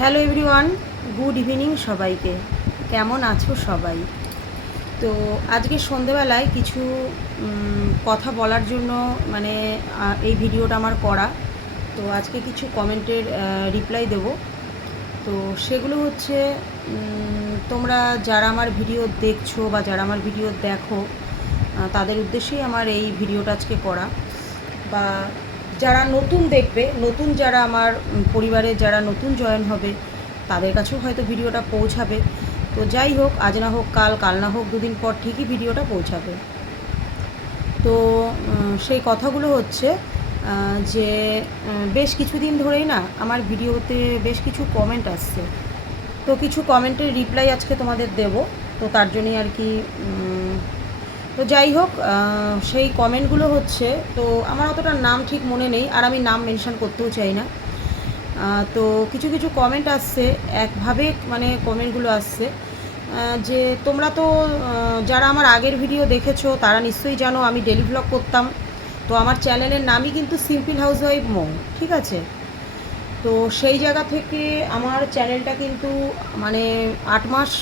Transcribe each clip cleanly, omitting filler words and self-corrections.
Hello everyone, good evening সবাইকে। কেমন আছো সবাই? তো আজকে সন্ধেবেলায় কিছু কথা বলার জন্য মানে এই ভিডিওটা আমার করা। তো আজকে কিছু কমেন্টের রিপ্লাই দেব। তো সেগুলো হচ্ছে তোমরা যারা আমার ভিডিও দেখছো বা যারা আমার ভিডিও দেখো তাদের উদ্দেশ্যেই আমার এই ভিডিওটা আজকে করা। বা যারা নতুন দেখবে, নতুন যারা আমার পরিবারে যারা নতুন জয়েন হবে তাদের কাছেও হয়তো ভিডিওটা পৌঁছাবে। তো যাই হোক, আজ না হোক কাল, কাল না হোক দুদিন পর ঠিকই ভিডিওটা পৌঁছাবে। তো সেই কথাগুলো হচ্ছে যে বেশ কিছুদিন ধরেই না আমার ভিডিওতে বেশ কিছু কমেন্ট আসছে। তো কিছু কমেন্টের রিপ্লাই আজকে তোমাদের দেব। তো তার জন্যই আর কি তো যাই হোক, সেই কমেন্টগুলো হচ্ছে, তো আমার অতটা নাম ঠিক মনে নেই আর আমি নাম মেনশন করতেও চাই না। তো কিছু কিছু কমেন্ট আসছে, একভাবে মানে কমেন্টগুলো আসছে যে তোমরা তো যারা আমার আগের ভিডিও দেখেছো তারা নিশ্চয়ই জানো আমি ডেলি ব্লগ করতাম। তো আমার চ্যানেলের নামই কিন্তু সিম্পল হাউসওয়াইফ মৌ, ঠিক আছে? তো সেই জায়গা থেকে আমার চ্যানেলটা কিন্তু মানে 8 মাস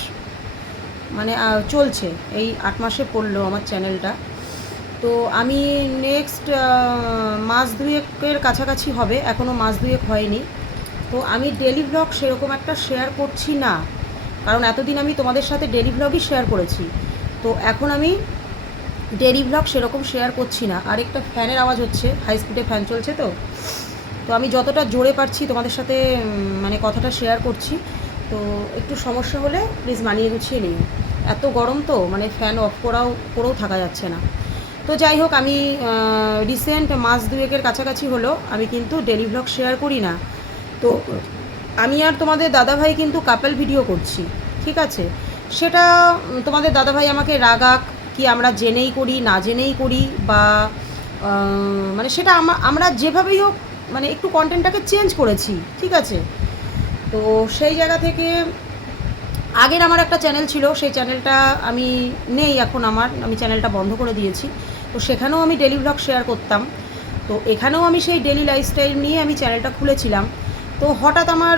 মানে চলছে, এই 8 মাসে পড়লো আমার চ্যানেলটা। তো আমি নেক্সট মাস দুয়েকের কাছাকাছি হবে, এখনও মাস দুয়েক হয়নি। তো আমি ডেলি ব্লগ সেরকম একটা শেয়ার করছি না, কারণ এতদিন আমি তোমাদের সাথে ডেলি ব্লগই শেয়ার করেছি। তো এখন আমি ডেলি ব্লগ সেরকম শেয়ার করছি না। আর একটা ফ্যানের আওয়াজ হচ্ছে, হাই স্পিডে ফ্যান চলছে। তো তো আমি যতটা জোরে পারছি তোমাদের সাথে মানে কথাটা শেয়ার করছি। তো একটু সমস্যা হলে প্লিজ মানিয়ে গুছিয়ে নিও। এত গরম তো মানে ফ্যান অফ করেও থাকা যাচ্ছে না। তো যাই হোক, আমি রিসেন্ট মাস দুয়েকের কাছাকাছি হলো আমি কিন্তু ডেলি ব্লগ শেয়ার করি না। তো আমি আর তোমাদের দাদাভাই কিন্তু কাপল ভিডিও করছি, ঠিক আছে? সেটা তোমাদের দাদাভাই আমাকে রাগাক কি আমরা জেনেই করি না জেনেই করি, বা মানে সেটা আমরা যেভাবেই হোক মানে একটু কন্টেন্টটাকে চেঞ্জ করেছি, ঠিক আছে? তো সেই জায়গা থেকে আগের আমার একটা চ্যানেল ছিল, সেই চ্যানেলটা আমি নেই এখন, আমি চ্যানেলটা বন্ধ করে দিয়েছি। তো সেখানেও আমি ডেলি ব্লগ শেয়ার করতাম। তো এখানেও আমি সেই ডেলি লাইফস্টাইল নিয়ে আমি চ্যানেলটা খুলেছিলাম। তো হঠাৎ আমার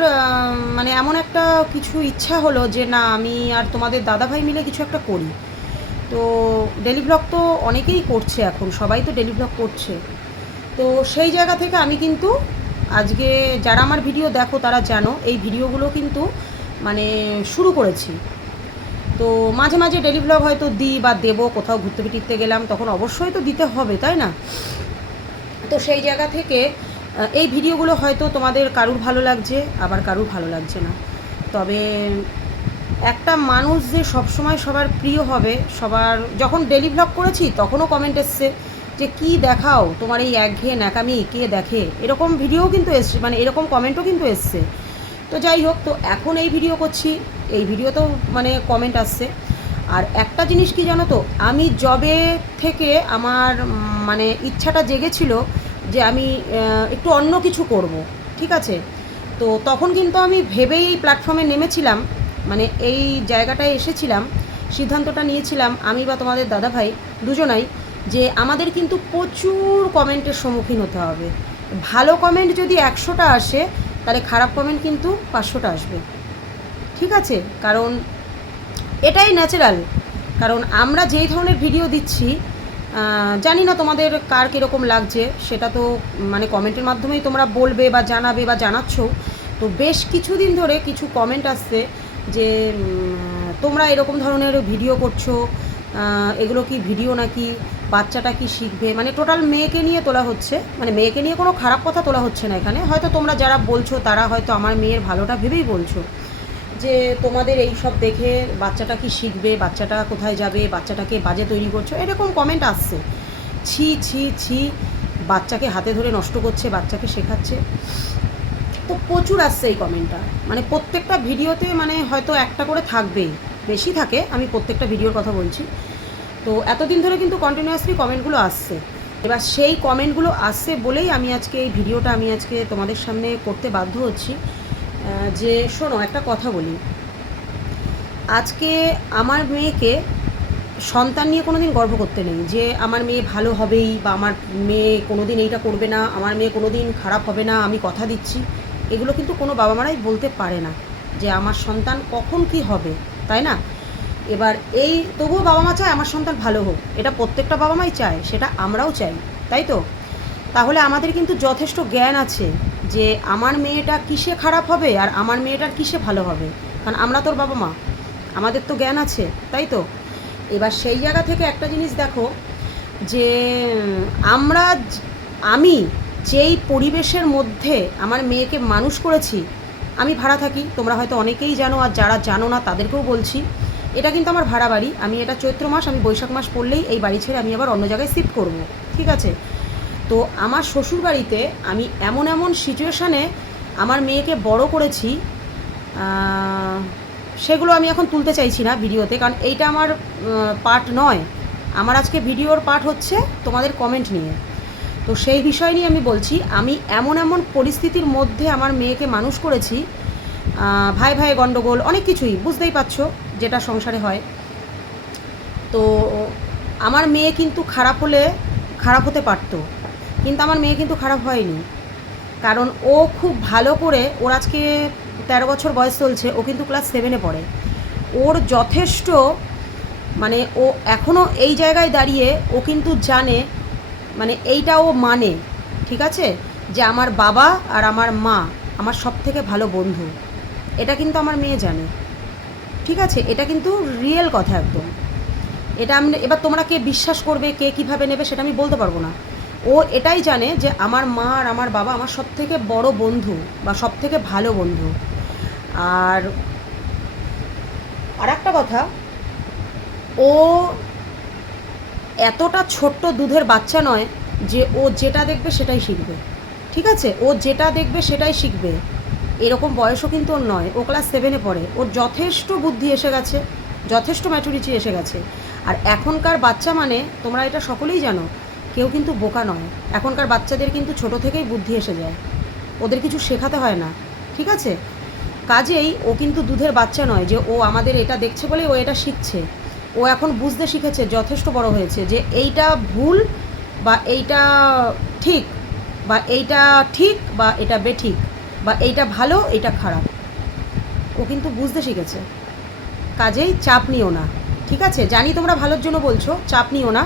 মানে এমন একটা কিছু ইচ্ছা হলো যে না, আমি আর তোমাদের দাদাভাই মিলে কিছু একটা করি। তো ডেলি ব্লগ তো অনেকেই করছে, এখন সবাই তো ডেলি ব্লগ করছে। তো সেই জায়গা থেকে আমি কিন্তু আজকে, যারা আমার ভিডিও দেখো তারা জানো, এই ভিডিওগুলো কিন্তু মানে শুরু করেছি। তো মাঝে মাঝে ডেলি ব্লগ হয়তো দিই বা দেবো, কোথাও ঘুরতে ফিরতে গেলাম তখন অবশ্যই তো দিতে হবে, তাই না? তো সেই জায়গা থেকে এই ভিডিওগুলো হয়তো তোমাদের কারুর ভালো লাগছে, আবার কারুর ভালো লাগছে না। তবে একটা মানুষ যে সবসময় সবার প্রিয় হবে, সবার যখন ডেলি ব্লগ করেছি তখনও কমেন্ট এসছে যে কি দেখাও, তোমার এই একঘেয়ে ন্যাকামি কে দেখে, এরকম ভিডিও কিন্তু এসছে, মানে এরকম কমেন্টও কিন্তু এসছে। তো যাই হোক, তো এখন এই ভিডিও করছি, এই ভিডিওতেও মানে কমেন্ট আসছে। আর একটা জিনিস কি জানো তো, আমি জবে থেকে আমার মানে ইচ্ছাটা জেগেছিল যে আমি একটু অন্য কিছু করব, ঠিক আছে? তো তখন কিন্তু আমি ভেবেই এই প্ল্যাটফর্মে নেমেছিলাম, মানে এই জায়গাটায় এসেছিলাম, সিদ্ধান্তটা নিয়েছিলাম আমি বা তোমাদের দাদাভাই দুজনাই, যে আমাদের কিন্তু প্রচুর কমেন্টের সম্মুখীন হতে হবে। ভালো কমেন্ট যদি 100টা আসে, তাহলে খারাপ কমেন্ট কিন্তু 500টা আসবে, ঠিক আছে? কারণ এটাই ন্যাচারাল। কারণ আমরা যেই ধরনের ভিডিও দিচ্ছি, জানি না তোমাদের কার কীরকম লাগছে, সেটা তো মানে কমেন্টের মাধ্যমেই তোমরা বলবে বা জানাবে বা জানাচ্ছ। তো বেশ কিছুদিন ধরে কিছু কমেন্ট আসছে যে তোমরা এরকম ধরনের ভিডিও করছো, এগুলো কি ভিডিও নাকি, বাচ্চাটা কি শিখবে, মানে টোটাল মেয়েকে নিয়ে তোলা হচ্ছে। মানে মেয়েকে নিয়ে কোনো খারাপ কথা তোলা হচ্ছে না এখানে, হয়তো তোমরা যারা বলছো তারা হয়তো আমার মেয়ের ভালোটা ভেবেই বলছো, যে তোমাদের এই সব দেখে বাচ্চাটা কি শিখবে, বাচ্চাটা কোথায় যাবে, বাচ্চাটাকে বাজে তৈরি করছো, এরকম কমেন্ট আসছে। ছি ছি ছি, বাচ্চাকে হাতে ধরে নষ্ট করছে, বাচ্চাকে শেখাচ্ছে। তো প্রচুর আসছে এই কমেন্টটা, মানে প্রত্যেকটা ভিডিওতে মানে হয়তো একটা করে থাকবেই, বেশি থাকে, আমি প্রত্যেকটা ভিডিওর কথা বলছি। তো এতদিন ধরে কিন্তু কন্টিনিউয়াসলি কমেন্টগুলো আসছে। এবার সেই কমেন্টগুলো আসছে বলেই আমি আজকে এই ভিডিওটা আমি আজকে তোমাদের সামনে করতে বাধ্য হচ্ছি। যে শোনো, একটা কথা বলি, আজকে আমার মেয়েকে সন্তান নিয়ে কোনো দিন গর্ব করতে নেই যে আমার মেয়ে ভালো হবেই, বা আমার মেয়ে কোনো দিন এইটা করবে না, আমার মেয়ে কোনো দিন খারাপ হবে না, আমি কথা দিচ্ছি, এগুলো কিন্তু কোনো বাবা মারাই বলতে পারে না যে আমার সন্তান কখন কি হবে, তাই না? এবার এই তবুও বাবা মা চায় আমার সন্তান ভালো হোক, এটা প্রত্যেকটা বাবা মাই চায়, সেটা আমরাও চাই, তাই তো? তাহলে আমাদের কিন্তু যথেষ্ট জ্ঞান আছে যে আমার মেয়েটা কিসে খারাপ হবে আর আমার মেয়েটার কিসে ভালো হবে, কারণ আমরা তোর বাবা মা, আমাদের তো জ্ঞান আছে, তাই তো? এবার সেই জায়গা থেকে একটা জিনিস দেখো যে আমি যেই পরিবেশের মধ্যে আমার মেয়েকে মানুষ করেছি, আমি ভাড়া থাকি, তোমরা হয়তো অনেকেই জানো, আর যারা জানো না তাদেরকেও বলছি, এটা কিন্তু আমার ভাড়া বাড়ি। আমি এটা চৈত্র মাস, আমি বৈশাখ মাস পড়লেই এই বাড়ি ছেড়ে আমি আবার অন্য জায়গায় শিফট করব, ঠিক আছে? তো আমার শ্বশুর বাড়িতে আমি এমন এমন সিচুয়েশানে আমার মেয়েকে বড় করেছি, সেগুলো আমি এখন তুলতে চাইছি না ভিডিওতে, কারণ এইটা আমার পার্ট নয়। আমার আজকে ভিডিওর পার্ট হচ্ছে তোমাদের কমেন্ট নিয়ে। তো সেই বিষয় নিয়ে আমি বলছি, আমি এমন এমন পরিস্থিতির মধ্যে আমার মেয়েকে মানুষ করেছি, ভাই ভাই গণ্ডগোল, অনেক কিছুই বুঝতেই পারছো যেটা সংসারে হয়। তো আমার মেয়ে কিন্তু খারাপ হলে খারাপ হতে পারতো, কিন্তু আমার মেয়ে কিন্তু খারাপ হয়নি, কারণ ও খুব ভালো করে, ওর আজকে 13 বছর বয়স চলছে, ও কিন্তু ক্লাস 7-এ পড়ে। ওর যথেষ্ট মানে ও এখনও এই জায়গায় দাঁড়িয়ে ও কিন্তু জানে, মানে এইটা ও মানে, ঠিক আছে, যে আমার বাবা আর আমার মা আমার সব থেকে ভালো বন্ধু, এটা কিন্তু আমার মেয়ে জানে, ঠিক আছে? এটা কিন্তু রিয়েল কথা একদম। এটা আমি, এবার তোমরা কে বিশ্বাস করবে কে কীভাবে নেবে সেটা আমি বলতে পারবো না। ও এটাই জানে যে আমার মা আর আমার বাবা আমার সব থেকে বড় বন্ধু বা সব থেকে ভালো বন্ধু। আর একটা কথা, ও এতটা ছোট্ট দুধের বাচ্চা নয় যে ও যেটা দেখবে সেটাই শিখবে, ঠিক আছে? ও যেটা দেখবে সেটাই শিখবে, এরকম বয়সও কিন্তু ওর নয়। ও ক্লাস 7-এ পড়ে, ওর যথেষ্ট বুদ্ধি এসে গেছে, যথেষ্ট ম্যাচুরিটি এসে গেছে। আর এখনকার বাচ্চা মানে তোমরা এটা সকলেই জানো, কেউ কিন্তু বোকা নয়। এখনকার বাচ্চাদের কিন্তু ছোট থেকেই বুদ্ধি এসে যায়, ওদের কিছু শেখাতে হয় না, ঠিক আছে? কাজেই ও কিন্তু দুধের বাচ্চা নয় যে ও আমাদের এটা দেখছে বলে ও এটা শিখছে। ও এখন বুঝতে শিখেছে, যথেষ্ট বড় হয়েছে, যে এইটা ভুল বা এইটা ঠিক, বা এইটা ঠিক বা এটা বেঠিক, বা এইটা ভালো এইটা খারাপ, ও কিন্তু বুঝতে শিখেছে। কাজেই চাপ নিও না, ঠিক আছে? জানি তোমরা ভালোর জন্য বলছো, চাপ নিও না।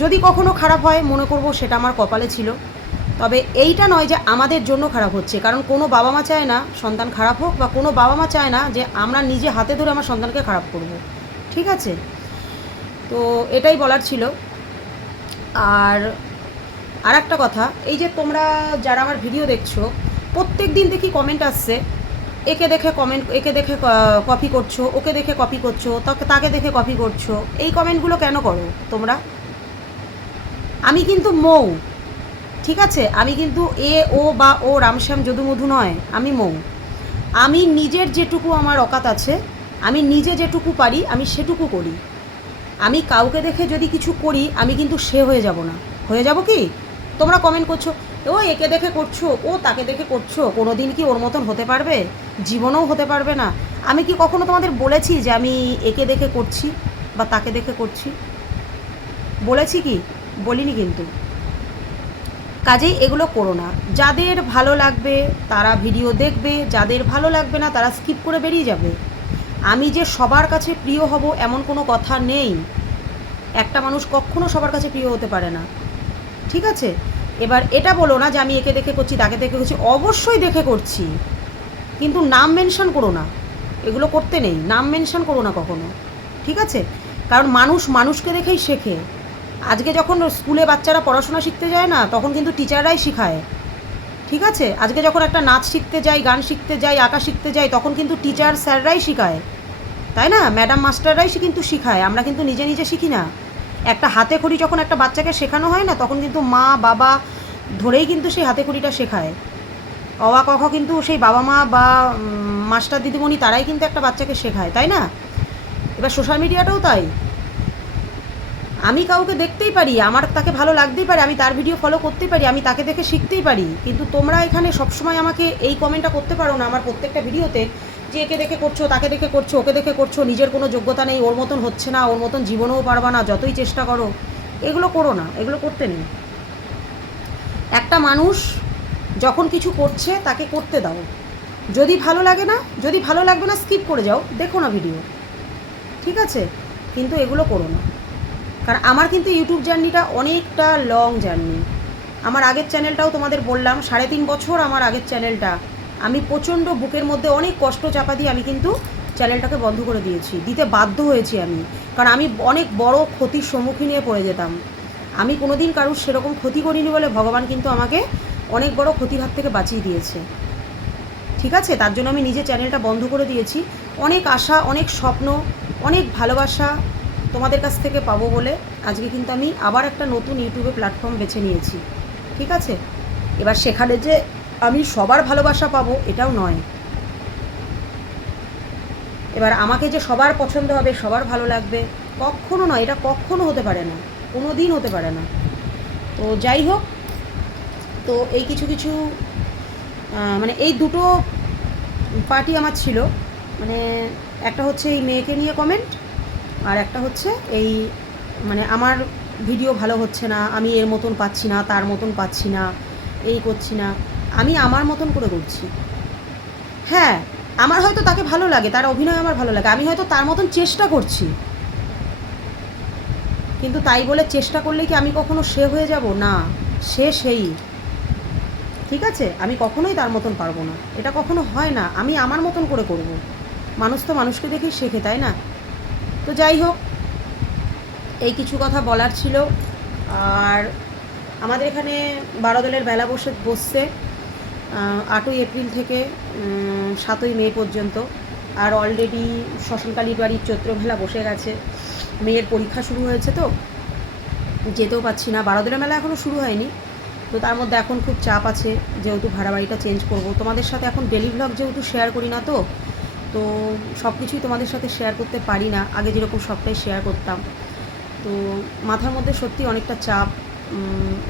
যদি কখনো খারাপ হয় মনে করব সেটা আমার কপালে ছিল, তবে এইটা নয় যে আমাদের জন্য খারাপ হচ্ছে, কারণ কোনো বাবা মা চায় না সন্তান খারাপ হোক, বা কোনো বাবা মা চায় না যে আমরা নিজে হাতে ধরে আমার সন্তানকে খারাপ করব, ঠিক আছে? তো এটাই বলার ছিল। আর একটা কথা, এই যে তোমরা যারা আমার ভিডিও দেখছো, প্রত্যেক দিন দেখি কমেন্ট আসছে, একে দেখে কমেন্ট, একে দেখে কপি করছো, ওকে দেখে কপি করছো, তাকে দেখে কপি করছো। এই কমেন্টগুলো কেন করো তোমরা? আমি কিন্তু মৌ, ঠিক আছে? আমি কিন্তু ও বা ও রামশ্যাম যদুমধু নয়, আমি মৌ। আমি নিজের যেটুকু আমার অকাত আছে, আমি নিজে যেটুকু পারি আমি সেটুকু করি। আমি কাউকে দেখে যদি কিছু করি আমি কিন্তু সে হয়ে যাব না। হয়ে যাব কি? তোমরা কমেন্ট করছো, ও একে দেখে করছো, ও তাকে দেখে করছো, কোনো দিন কি ওর মতন হতে পারবে? জীবনেও হতে পারবে না। আমি কি কখনো তোমাদের বলেছি যে আমি একে দেখে করছি বা তাকে দেখে করছি? বলেছি কি? বলিনি কিন্তু। কাজেই এগুলো করো না। যাদের ভালো লাগবে তারা ভিডিও দেখবে, যাদের ভালো লাগবে না তারা স্কিপ করে বেরিয়ে যাবে। আমি যে সবার কাছে প্রিয় হব এমন কোনো কথা নেই। একটা মানুষ কখনো সবার কাছে প্রিয় হতে পারে না, ঠিক আছে? এবার এটা বলো না যে আমি একে দেখে করছি, তাকে দেখে করছি। অবশ্যই দেখে করছি, কিন্তু নাম মেনশন করো না, এগুলো করতে নেই। নাম মেনশন করো না কখনো, ঠিক আছে? কারণ মানুষ মানুষকে দেখেই শেখে। আজকে যখন স্কুলে বাচ্চারা পড়াশোনা শিখতে যায় না, তখন কিন্তু টিচাররাই শেখায়, ঠিক আছে? আজকে যখন একটা নাচ শিখতে যাই, গান শিখতে যাই, আঁকা শিখতে যাই, তখন কিন্তু টিচার স্যাররাই শেখায়, তাই না? ম্যাডাম মাস্টাররাই কিন্তু শিখায়, আমরা কিন্তু নিজে নিজে শিখি না। একটা হাতে খড়ি যখন একটা বাচ্চাকে শেখানো হয় না, তখন কিন্তু মা বাবা ধরেই কিন্তু সেই হাতে খড়িটা শেখায়। অ ক খ কিন্তু সেই বাবা মা বা মাস্টার দিদিমণি তারাই কিন্তু একটা বাচ্চাকে শেখায়, তাই না? এবার সোশ্যাল মিডিয়াটাও তাই। আমি কাউকে দেখতেই পারি, আমার তাকে ভালো লাগতেই পারে, আমি তার ভিডিও ফলো করতেই পারি, আমি তাকে দেখে শিখতেই পারি, কিন্তু তোমরা এখানে সবসময় আমাকে এই কমেন্টটা করতে পারো না আমার প্রত্যেকটা ভিডিওতে, যে একে দেখে করছো, তাকে দেখে করছো, ওকে দেখে করছো, নিজের কোনো যোগ্যতা নেই, ওর মতন হচ্ছে না, ওর মতন জীবনেও পারবা না, যতই চেষ্টা করো। এগুলো করো না, এগুলো করতে নেই। একটা মানুষ যখন কিছু করছে তাকে করতে দাও, যদি ভালো লাগে না, যদি ভালো লাগবে না স্কিপ করে যাও, দেখো না ভিডিও, ঠিক আছে? কিন্তু এগুলো করো না। কারণ আমার কিন্তু ইউটিউব জার্নিটা অনেকটা লং জার্নি। আমার আগের চ্যানেলটাও তোমাদের বললাম, 3.5 বছর আমার আগের চ্যানেলটা, আমি প্রচণ্ড বুকের মধ্যে অনেক কষ্ট চাপা দিয়ে আমি কিন্তু চ্যানেলটাকে বন্ধ করে দিয়েছি, দিতে বাধ্য হয়েছি আমি। কারণ আমি অনেক বড় ক্ষতির সম্মুখীন হয়ে পড়ে যেতাম। আমি কোনো দিন কারুর সেরকম ক্ষতি করিনি বলে ভগবান কিন্তু আমাকে অনেক বড় ক্ষতির হাত থেকে বাঁচিয়ে দিয়েছে, ঠিক আছে? তার জন্য আমি নিজে চ্যানেলটা বন্ধ করে দিয়েছি। অনেক আশা, অনেক স্বপ্ন, অনেক ভালোবাসা তোমাদের কাছ থেকে পাবো বলে আজকে কিন্তু আমি আবার একটা নতুন ইউটিউবে প্ল্যাটফর্ম বেছে নিয়েছি, ঠিক আছে? এবার সেখানে যে আমি সবার ভালোবাসা পাবো এটাও নয়। এবার আমাকে যে সবার পছন্দ হবে, সবার ভালো লাগবে, কখনো নয়, এটা কখনো হতে পারে না, কোনো দিন হতে পারে না। তো যাই হোক, তো এই কিছু কিছু মানে এই দুটো পার্টি আমার ছিল, মানে একটা হচ্ছে এই মেয়েকে নিয়ে কমেন্ট, আর একটা হচ্ছে এই মানে আমার ভিডিও ভালো হচ্ছে না, আমি এর মতন পাচ্ছি না, তার মতন পাচ্ছি না, এই করছি না। আমি আমার মতন করে করছি। হ্যাঁ, আমার হয়তো তাকে ভালো লাগে, তার অভিনয় আমার ভালো লাগে, আমি হয়তো তার মতন চেষ্টা করছি, কিন্তু তাই বলে চেষ্টা করলে কি আমি কখনো সে হয়ে যাব? না, সে সেই, ঠিক আছে? আমি কখনোই তার মতন পারবো না, এটা কখনো হয় না। আমি আমার মতন করে করব। মানুষ তো মানুষকে দেখেই শেখে, তাই না? তো যাই হোক, এই কিছু কথা বলার ছিল। আর আমাদের এখানে 12 দলের মেলা বসছে 8ই এপ্রিল থেকে 7ই মে পর্যন্ত। আর অলরেডি শ্মশানকালীর বাড়ির চৈত্র মেলা বসে গেছে। মেয়ের পরীক্ষা শুরু হয়েছে তো যেতেও পাচ্ছি না। 12 দলের মেলা এখনও শুরু হয়নি, তো তার মধ্যে এখন খুব চাপ আছে, যেহেতু ভাড়া বাড়িটা চেঞ্জ করব। তোমাদের সাথে এখন ডেলি ভ্লগ যেহেতু শেয়ার করি না, তো তো সব কিছুই তোমাদের সাথে শেয়ার করতে পারি না, আগে যেরকম সবটাই শেয়ার করতাম। তো মাথার মধ্যে সত্যি অনেকটা চাপ,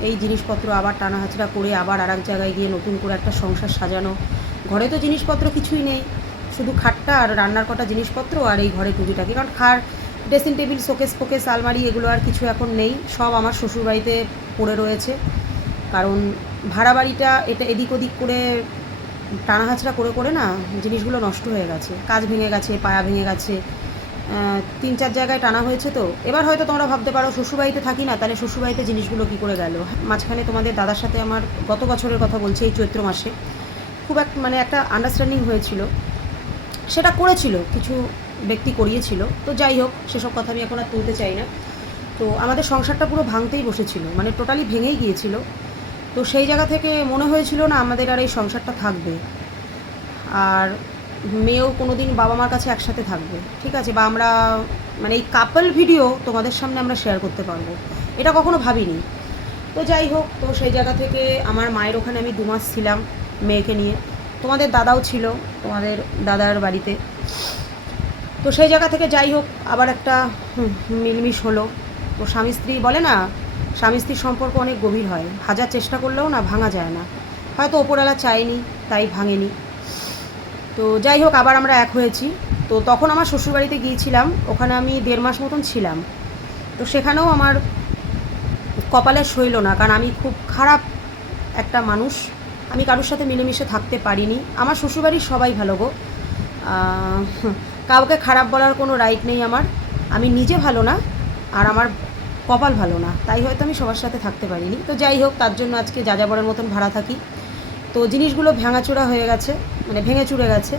এই জিনিসপত্র আবার টানা হাঁচড়া করে আবার আর এক জায়গায় গিয়ে নতুন করে একটা সংসার সাজানো। ঘরে তো জিনিসপত্র কিছুই নেই, শুধু খাটটা আর রান্নার কটা জিনিসপত্র আর এই ঘরে টুকিটাকি। কারণ ড্রেসিং টেবিল, শোকেস ফোকেস, আলমারি এগুলো আর কিছু এখন নেই, সব আমার শ্বশুরবাড়িতে পড়ে রয়েছে। কারণ ভাড়া বাড়িটা এটা এদিক ওদিক করে টানা হাঁচড়া করে করে না জিনিসগুলো নষ্ট হয়ে গেছে, কাজ ভেঙে গেছে, পায়া ভেঙে গেছে, 3-4 জায়গায় টানা হয়েছে। তো এবার হয়তো তোমরা ভাবতে পারো শ্বশুরবাড়িতে থাকি না, তাহলে শ্বশুরবাড়িতে জিনিসগুলো কী করে গেল। মাঝখানে তোমাদের দাদার সাথে আমার গত বছরের কথা বলছি, এই চৈত্র মাসে খুব মানে একটা আন্ডারস্ট্যান্ডিং হয়েছিল, সেটা করেছিল কিছু ব্যক্তি করিয়েছিল। তো যাই হোক, সেসব কথা আমি এখন আর তুলতে চাই না। তো আমাদের সংসারটা পুরো ভাঙতেই বসেছিল, মানে টোটালি ভেঙেই গিয়েছিল। তো সেই জায়গা থেকে মনে হয়েছিল না আমাদের আর এই সংসারটা থাকবে, আর মেয়েও কোনো দিন বাবা মার কাছে একসাথে থাকবে, ঠিক আছে? বা আমরা মানে এই কাপল ভিডিও তোমাদের সামনে আমরা শেয়ার করতে পারবো, এটা কখনো ভাবিনি। তো যাই হোক, তো সেই জায়গা থেকে আমার মায়ের ওখানে আমি 2 মাস ছিলাম মেয়েকে নিয়ে। তোমাদের দাদাও ছিল তোমাদের দাদার বাড়িতে। তো সেই জায়গা থেকে যাই হোক আবার একটা মিলমিশ হলো। তো স্বামী স্ত্রী বলে না, স্বামী স্ত্রীর সম্পর্ক অনেক গভীর হয়, হাজার চেষ্টা করলেও না ভাঙা যায় না। হয়তো ওপরওয়ালা চায়নি তাই ভাঙেনি। তো যাই হোক, আবার আমরা এক হয়েছি। তো তখন আমার শ্বশুরবাড়িতে গিয়েছিলাম, ওখানে আমি 1.5 মাস মতন ছিলাম। তো সেখানেও আমার কপালে সইল না, কারণ আমি খুব খারাপ একটা মানুষ, আমি কারোর সাথে মিলেমিশে থাকতে পারিনি। আমার শ্বশুরবাড়ির সবাই ভালো গো, কাউকে খারাপ বলার কোনো রাইট নেই আমার। আমি নিজে ভালো না, আর আমার কপাল ভালো না, তাই হয়তো আমি সবার সাথে থাকতে পারিনি। তো যাই হোক, তার জন্য আজকে যাযাবরের মতন ভাড়া থাকি। তো জিনিসগুলো ভাঙাচোরা হয়ে গেছে, মানে ভেঙে চুরে গেছে।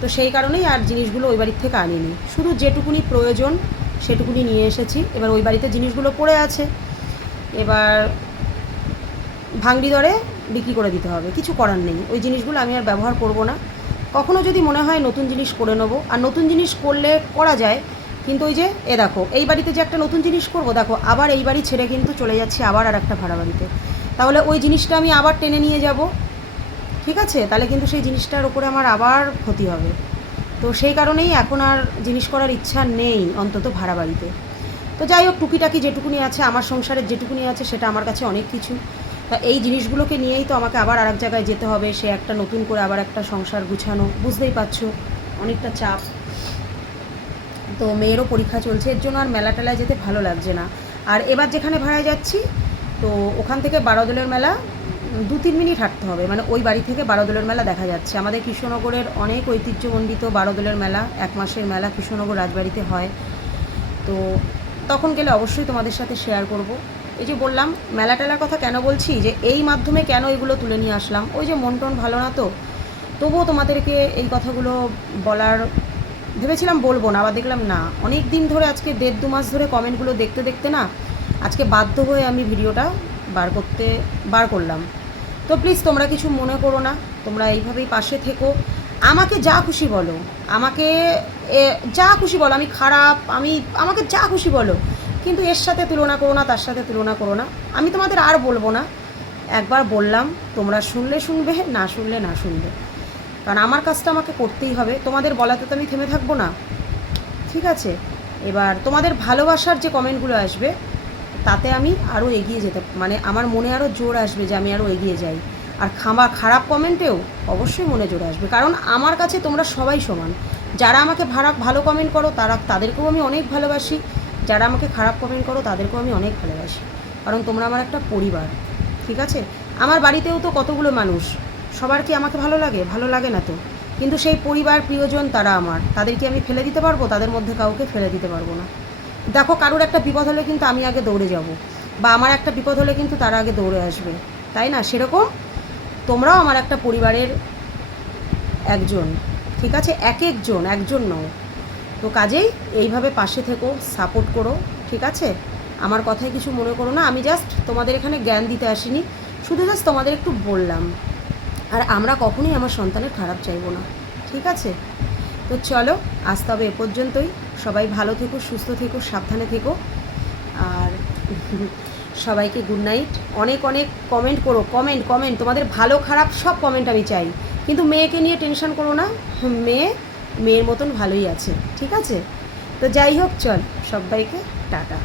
তো সেই কারণেই আর জিনিসগুলো ওই বাড়ির থেকে আনিনি, শুধু যেটুকুনি প্রয়োজন সেটুকুনি নিয়ে এসেছি। এবার ওই বাড়িতে জিনিসগুলো পড়ে আছে, এবার ভাঙড়ি দরে বিক্রি করে দিতে হবে, কিছু করার নেই। ওই জিনিসগুলো আমি আর ব্যবহার করব না। কখনো যদি মনে হয় নতুন জিনিস করে নেবো, আর নতুন জিনিস করলে করা যায়, কিন্তু ওই যে দেখো এই বাড়িতে যে একটা নতুন জিনিস করব, দেখো আবার এই বাড়ি ছেড়ে কিন্তু চলে যাচ্ছি আবার আর একটা ভাড়া বাড়িতে, তাহলে ওই জিনিসটা আমি আবার টেনে নিয়ে যাব, ঠিক আছে? তাহলে কিন্তু সেই জিনিসটার ওপরে আমার আবার ক্ষতি হবে। তো সেই কারণেই এখন আর জিনিস করার ইচ্ছা নেই, অন্তত ভাড়া বাড়িতে। তো যাই হোক, টুকিটাকি যেটুকুনি আছে আমার সংসারের, যেটুকুনি আছে সেটা আমার কাছে অনেক কিছু। তা এই জিনিসগুলোকে নিয়েই তো আমাকে আবার আর এক জায়গায় যেতে হবে, সে একটা নতুন করে আবার একটা সংসার গুছানো, বুঝতেই পারছো অনেকটা চাপ। তো মেয়েরও পরীক্ষা চলছে, এর জন্য আর মেলা টেলায় যেতে ভালো লাগছে না। আর এবার যেখানে ভাড়ায় যাচ্ছি, তো ওখান থেকে 12 দলের মেলা 2-3 মিনিট হাঁটতে হবে, মানে ওই বাড়ি থেকে বারোদোলের মেলা দেখা যাচ্ছে। আমাদের কৃষ্ণনগরের অনেক ঐতিহ্যমণ্ডিত বারোদোলের মেলা, 1 মাসের মেলা কৃষ্ণনগর রাজবাড়িতে হয়। তো তখন গেলে অবশ্যই তোমাদের সাথে শেয়ার করব। এই যে বললাম মেলা টেলার কথা কেন বলছি, যে এই মাধ্যমে কেন এগুলো তুলে নিয়ে আসলাম, ওই যে মন টন ভালো না, তো তবুও তোমাদেরকে এই কথাগুলো বলার ভেবেছিলাম, বলবো না, আবার দেখলাম না, অনেক দিন ধরে আজকে 1.5-2 মাস ধরে কমেন্টগুলো দেখতে দেখতে না আজকে বাধ্য হয়ে আমি ভিডিওটা বার করলাম। তো প্লিজ তোমরা কিছু মনে করো না, তোমরা এইভাবেই পাশে থেকো। আমাকে যা খুশি বলো, আমাকে যা খুশি বলো, আমি খারাপ, আমাকে যা খুশি বলো, কিন্তু এর সাথে তুলনা করো না, তার সাথে তুলনা করো না। আমি তোমাদের আর বলবো না, একবার বললাম, তোমরা শুনলে শুনবে, না শুনলে না শুনবে, কারণ আমার কাজটা আমাকে করতেই হবে। তোমাদের বলাতে তো আমি থেমে থাকবো না, ঠিক আছে? এবার তোমাদের ভালোবাসার যে কমেন্টগুলো আসবে তাতে আমি আরও এগিয়ে যেতে, মানে আমার মনে আরও জোর আসবে যে আমি আরও এগিয়ে যাই। আর খারাপ কমেন্টেও অবশ্যই মনে জোর আসবে, কারণ আমার কাছে তোমরা সবাই সমান। যারা আমাকে ভালো কমেন্ট করো তাদেরকেও আমি অনেক ভালোবাসি, যারা আমাকে খারাপ কমেন্ট করো তাদেরকেও আমি অনেক ভালোবাসি, কারণ তোমরা আমার একটা পরিবার, ঠিক আছে? আমার বাড়িতেও তো কতগুলো মানুষ, সবার কি আমাকে ভালো লাগে? ভালো লাগে না তো, কিন্তু সেই পরিবার প্রিয়জন তারা আমার, তাদেরকে আমি ফেলে দিতে পারবো? তাদের মধ্যে কাউকে ফেলে দিতে পারবো না। দেখো, কারোর একটা বিপদ হলে কিন্তু আমি আগে দৌড়ে যাব, বা আমার একটা বিপদ হলে কিন্তু তারা আগে দৌড়ে আসবে, তাই না? সেরকম তোমরাও আমার একটা পরিবারের একজন, ঠিক আছে? একজন নও। তো কাজেই এইভাবে পাশে থেকো, সাপোর্ট করো, ঠিক আছে? আমার কথায় কিছু মনে করো না, আমি জাস্ট তোমাদের এখানে জ্ঞান দিতে আসিনি, শুধু জাস্ট তোমাদের একটু বললাম। আর আমরা কখনোই আমার সন্তানের খারাপ চাইবো না, ঠিক আছে? তো চলো, আজ তবে এ পর্যন্তই। সবাই ভালো থেকো, সুস্থ থেকো, সাবধানে থেকো, আর সবাইকে গুড নাইট। অনেক অনেক কমেন্ট করো, কমেন্ট তোমাদের ভালো খারাপ সব কমেন্ট আমি চাই, কিন্তু মেয়েকে নিয়ে টেনশন করো না, মেয়ের মতন ভালোই আছে, ঠিক আছে? তো যাই হোক, চল, সবাইকে টাটা।